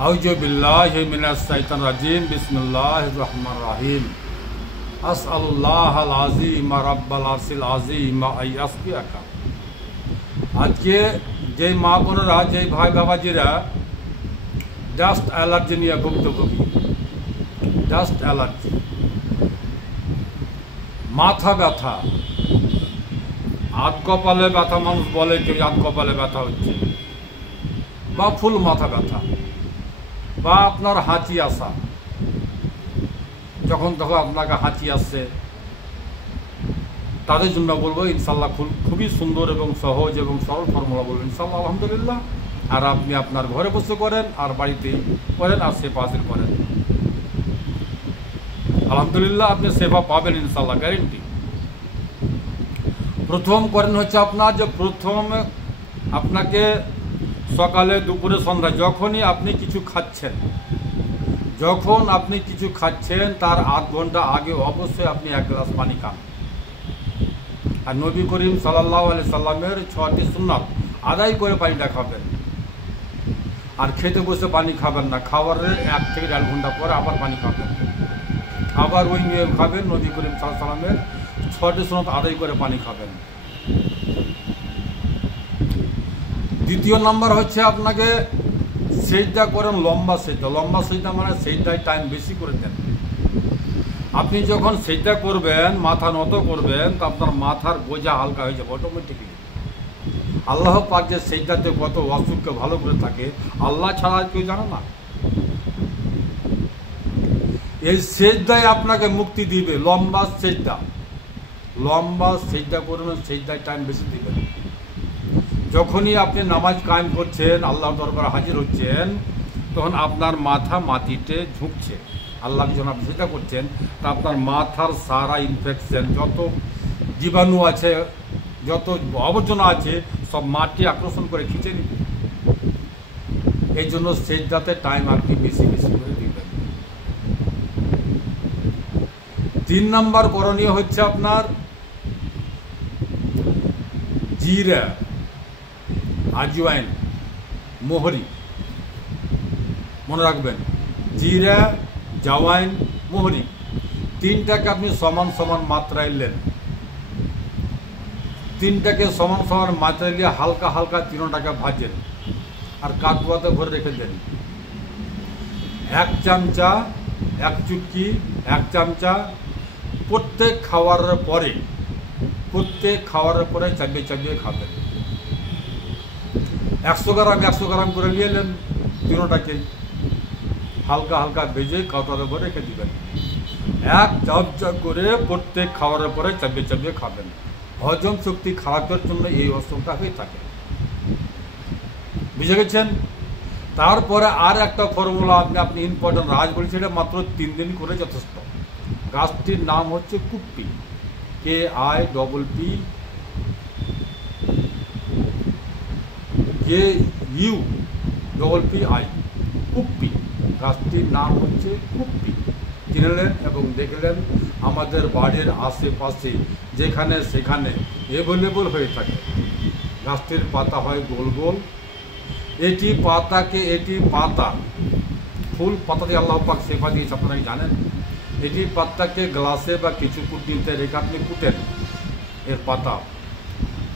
আউযু বিল্লাহি মিনাশ শাইতানির রাজিম বিসমিল্লাহির রহমানির রহিম আসআলুল্লাহাল আযীম রাব্বাল আরশিল আযীম আইয়াসবিয়াকা। আজকে যেই মা বোনেরা, যেই ভাই বাবাজিরা ডাস্ট অ্যালার্জি নিয়ে ভুক্তভোগী, ডাস্ট অ্যালার্জি, মাথা ব্যথা, আধ কপালে ব্যথা, মানুষ বলে কেউ আধ কপালে ব্যথা হচ্ছে, বা ফুল মাথা ব্যথা, বা আপনার হাঁচি আসা, যখন তখন আপনাকে হাঁচি আসছে, তাদের জন্য বলবো ইনশাল্লাহ খুবই সুন্দর এবং সহজ এবং সরল ফর্মুলা বলবো ইনশাল্লাহ আলহামদুলিল্লাহ। আর আপনি আপনার ঘরে বসে করেন, আর বাড়িতেই করেন, আর সেফা করেন, আলহামদুলিল্লাহ আপনি সেবা পাবেন ইনশাল্লাহ, গ্যারেন্টি। প্রথম করেন হচ্ছে আপনার যে প্রথম আপনাকে সকালে দুপুরে সন্ধ্যায় যখনই আপনি কিছু খাচ্ছেন, তার আধ ঘন্টা আগে অবশ্যই আপনি 1 গ্লাস পানি খান। আর নবী করিম সাল্লাল্লাহু আলাইহি সাল্লামের 6টি সুন্নাত আদায় করে পানিটা খাবেন। আর খেতে বসে পানি খাবেন না, খাবারের 1 থেকে 1.5 ঘন্টা পরে আবার পানি খাবেন, আবার ওই নিয়ম খাবেন। নবী করিম সাল্লাল্লাহু আলাইহি সাল্লামের 6টি সুন্নাত আদায় করে পানি খাবেন। দ্বিতীয় নাম্বার হচ্ছে আপনাকে সেজদা করেন, লম্বা সেজদা মানে সেজদায় টাইম বেশি করে দেন। আপনি যখন সেজদা করবেন, মাথা নত করবেন, তো আপনার মাথার বোঝা হালকা হয়ে যাবে অটোমেটিকলি। আল্লাহ পাক যে সেজদাতে কত অসুখকে ভালো করে থাকে, আল্লাহ ছাড়া কেউ জানে না। এই সেজদায় আপনাকে মুক্তি দিবে। লম্বা সেজদা করবেন, সেজদায় টাইম বেশি দিবেন। যখনই আপনি নামাজ কায়েম করছেন, আল্লাহর দরবারে হাজির হচ্ছেন, তখন আপনার মাথা মাটিতে ঝুঁকছে। আল্লাহকে যখন আপনি সেজদা করছেন, তা আপনার মাথার সারা ইনফেকশন, যত জীবাণু আছে, যত আবর্জনা আছে, সব মাটি আকর্ষণ করে খিঁচে নিবে। এই জন্য সেজদাতে টাইম আপনি বেশি করে দিবেন। 3 নম্বর করণীয় হচ্ছে আপনার জিরা, আজওয়াইন, মোহরি। মনে রাখবেন, জিরা, জাওয়াইন, মোহরি 3টাকে আপনি সমান মাত্রায় নেন। 3টাকে সমান মাত্রায় নিয়ে হালকা 3টাকে ভাজেন, আর কাঠুয়াতে ভরে রেখে দেন। 1 চামচা, 1 চুটকি, 1 চামচা প্রত্যেক খাওয়ারের পরে চাবিয়ে খাবেন। 100 গ্রাম করে নিয়ে এলেন, 3টাকে হালকা ভেজে কাউটারে ভরে রেখে দিবেন। 1 চামচা করে প্রত্যেক খাওয়ারের পরে চাবিয়ে খাবেন। হজম শক্তি খারাপের জন্য এই অসুখটা হয়ে থাকে, বুঝে গেছেন? তারপরে আর একটা ফর্মুলা আপনি ইম্পর্টেন্ট রাজ বলছি, এটা মাত্র 3 দিন করে যথেষ্ট। গাছটির নাম হচ্ছে কুপ্পি, KIPPI, কুপ্পি। গাছটির নাম হচ্ছে কুপ্পি। চিনলেন এবং দেখলেন, আমাদের বাড়ির আশেপাশে যেখানে সেখানে অ্যাভেলেবল হয়ে থাকে। গাছটির পাতা হয় গোল। এটি পাতা ফুল পাতা দিয়ে আল্লাহ পাক সেবা দিয়েছে, আপনারা জানেন। এটি পাতাকে গ্লাসে বা কিছু কুটিতে রেখে আপনি কুটেন। এর পাতা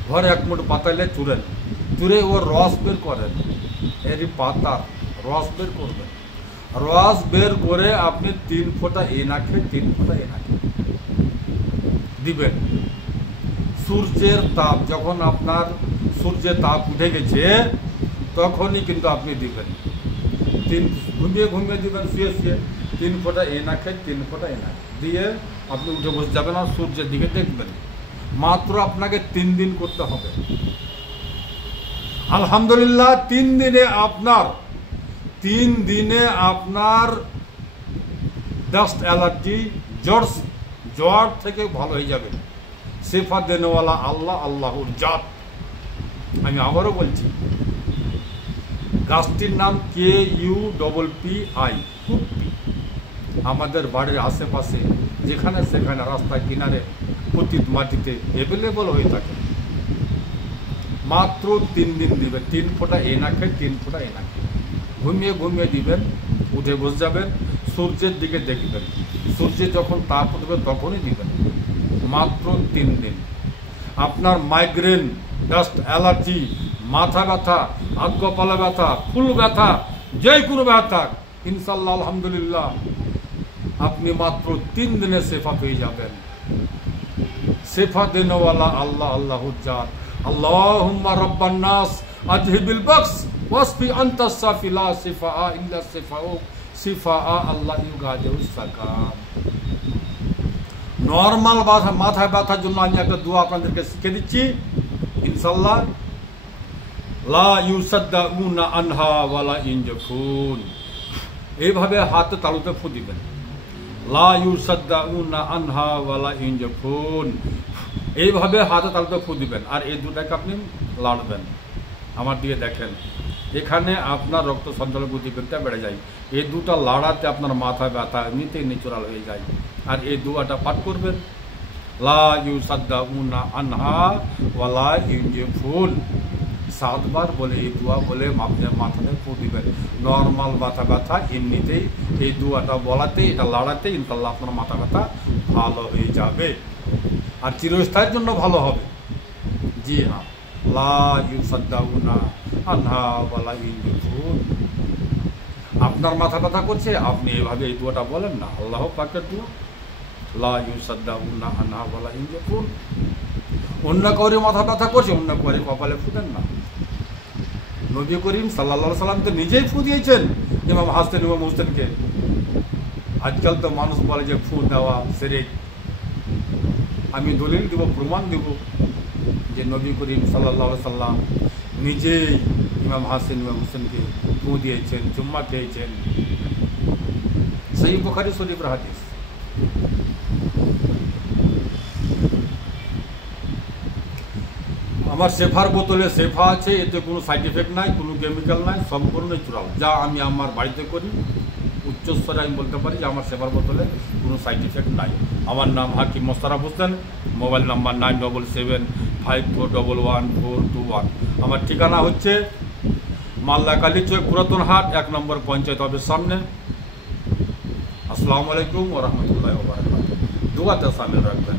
ঘরে 1 মুঠ পাতা এলে চুরে ওর রস বের করেন। এরই পাতা রস বের করবেন। রস বের করে আপনি 3 ফোঁটা এনাকে দিবেন। সূর্যের তাপ, যখন আপনার সূর্যের তাপ উঠে গেছে, তখনই কিন্তু আপনি দিবেন। ঘুমিয়ে দিবেন, শুয়ে 3 ফোঁটা এনাকে দিয়ে আপনি উঠে বসে যাবেন, আর সূর্যের দিকে দেখবেন। মাত্র আপনাকে 3 দিন করতে হবে। আলহামদুলিল্লাহ 3 দিনে আপনার ডাস্ট অ্যালার্জি, জ্বর থেকে ভালো হয়ে যাবে। শেফা দেনেওয়ালা আল্লাহর জাত। আমি আবারও বলছি, গাছটির নাম KUPPI, কুপ্পি। আমাদের বাড়ির আশেপাশে যেখানে সেখানে রাস্তার কিনারে পতিত মাটিতে অ্যাভেলেবল হয়ে থাকে। মাত্র 3 দিন দিবে, 3 ফোঁটা এনাকে ঘুমিয়ে ঘুমিয়ে দিবেন, উঠে বসে যাবেন, সূর্যের দিকে দেখবেন, সূর্যে যখন তাপ উঠবে তখনই দিবেন। মাত্র 3 দিন। আপনার মাইগ্রেন, ডাস্ট অ্যালার্জি, মাথা ব্যথা, হাত কপালে ব্যথা, ফুল ব্যথা, যে কোনো ব্যথা, ইনশাল্লাহ আলহামদুলিল্লাহ আপনি মাত্র 3 দিনে শেফা পেয়ে যাবেন। শেফা দেনওয়ালা আল্লাহ আল্লাহুর জাত। আল্লাহুম্মা রাব্বান নাস আযহিবিল বাস ওয়াসফি আনতাস শাফি লা শিফা ইল্লা শিফাউক শিফা আল্লাহ ইউগাদিরুস সাকাম। নরমাল মাথায় ব্যথার জন্য আমি একটা দোয়া আপনাদেরকে শিখে দিচ্ছি ইনশাআল্লাহ। লা ইউসাদ্দাউনা আনহা ওয়ালা ইনজাফুন। এইভাবে হাতে তালুতে ফু দিবেন। লা ইউসাদ্দাউনা আনহা ওয়ালা ইনজাফুন। এইভাবে হাতে তালুতে ফু দিবেন, আর এই দুটাকে আপনি লাড়বেন। আমার দিকে দেখেন, এখানে আপনার রক্ত সঞ্চালন গতিবেগটা বেড়ে যায়। এই দুটা লাড়াতে আপনার মাথা ব্যথা এমনিতেই ন্যাচুরাল হয়ে যায়। আর এই দুয়াটা পাঠ করবেন, লা ইউসাদ্দাউনা আনহা ওয়ালা ইনজাফুন। 7 বার বলে এই দোয়া বলে আপনার মাথাতে ফু দিবেন। নর্মাল মাথা ব্যথা এমনিতেই এই দোয়াটা বলাতে, এটা লাড়াতে ইনশাআল্লাহ আপনার মাথা ব্যথা ভালো হয়ে যাবে, আর চিরস্থায়ীর জন্য ভালো হবে। জি হ্যাঁ, লা ইউসাদ্দাউনা আনহা ওয়ালা ইনজাফুন। আপনার মাথা ব্যথা করছে, আপনি এভাবে এই দোয়াটা বলেন না, আল্লাহ পাকের দোয়া, লা ইউসাদ্দাউনা আনহা ওয়ালা ইনজাফুন। অন্য কাউরে মাথা ব্যথা করছে, অন্য কাউরে কপালে ফুটেন না। নবী করিম সাল্লাল্লাহু আলাইহি সাল্লাম তো নিজেই ফু দিয়েছেন ইমাম হাসান ইমাম হোসেনকে। আজকাল তো মানুষ বলে যে ফু দেওয়া শিরক। আমি দলিল দেব, প্রমাণ দেব যে নবী করিম সাল্লাল্লাহু আলাইহি সাল্লাম নিজেই ইমাম হাসান ইমাম হোসেনকে ফু দিয়েছেন, চুম্মা খেয়েছেন। সহিহ বুখারী শরীফের হাদিস। আমার শেফার বোতলে শেফা আছে, এতে কোনো সাইড এফেক্ট নাই, কোনো কেমিক্যাল নাই, সম্পূর্ণ ন্যাচুরাল। যা আমি আমার বাড়িতে করি, উচ্চস্তরে আমি বলতে পারি যে আমার শেফার বোতলে কোনো সাইড এফেক্ট নাই। আমার নাম হাকিম মোশাররফ হোসেন, মোবাইল নাম্বার 9771141421। আমার ঠিকানা হচ্ছে মালদা কালীচক পুরাতন হাট, 1 নম্বর পঞ্চায়েত অফিস সামনে। আসসালামু আলাইকুম ওয়া রাহমাতুল্লাহি ওয়া বারাকাতুহু। দোয়াতে শামিল রাখবেন।